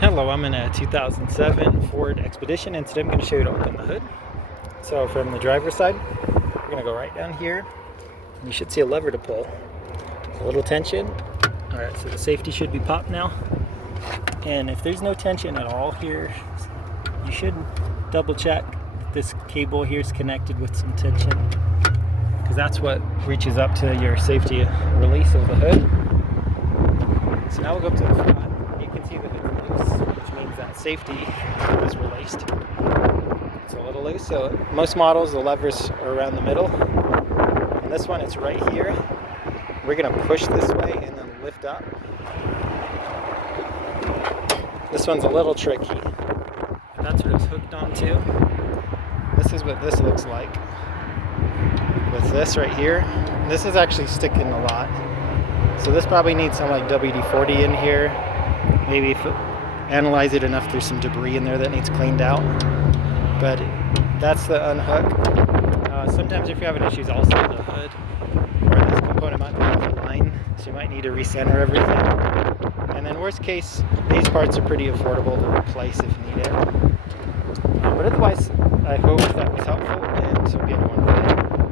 Hello, I'm in a 2007 Ford Expedition, and today I'm going to show you to open the hood. So from the driver's side, we're going to go right down here. You should see a lever to pull. A little tension. Alright, so the safety should be popped now. And if there's no tension at all here, you should double check that this cable here is connected with some tension, because that's what reaches up to your safety release of the hood. So now we'll go up to the front. You can see the hood loose, which means that safety is released. It's a little loose, so most models the levers are around the middle. And this one, it's right here. We're going to push this way and then lift up. This one's a little tricky. That's what it's hooked onto. This is what this looks like. With this right here, this is actually sticking a lot. So this probably needs some like WD-40 in here. Maybe if analyze it enough, there's some debris in there that needs cleaned out. But that's the unhook. Sometimes if you're having issues also the hood or this component might be off the line, so you might need to recenter everything. And then worst case, these parts are pretty affordable to replace if needed. But otherwise, I hope that was helpful, and so be it one.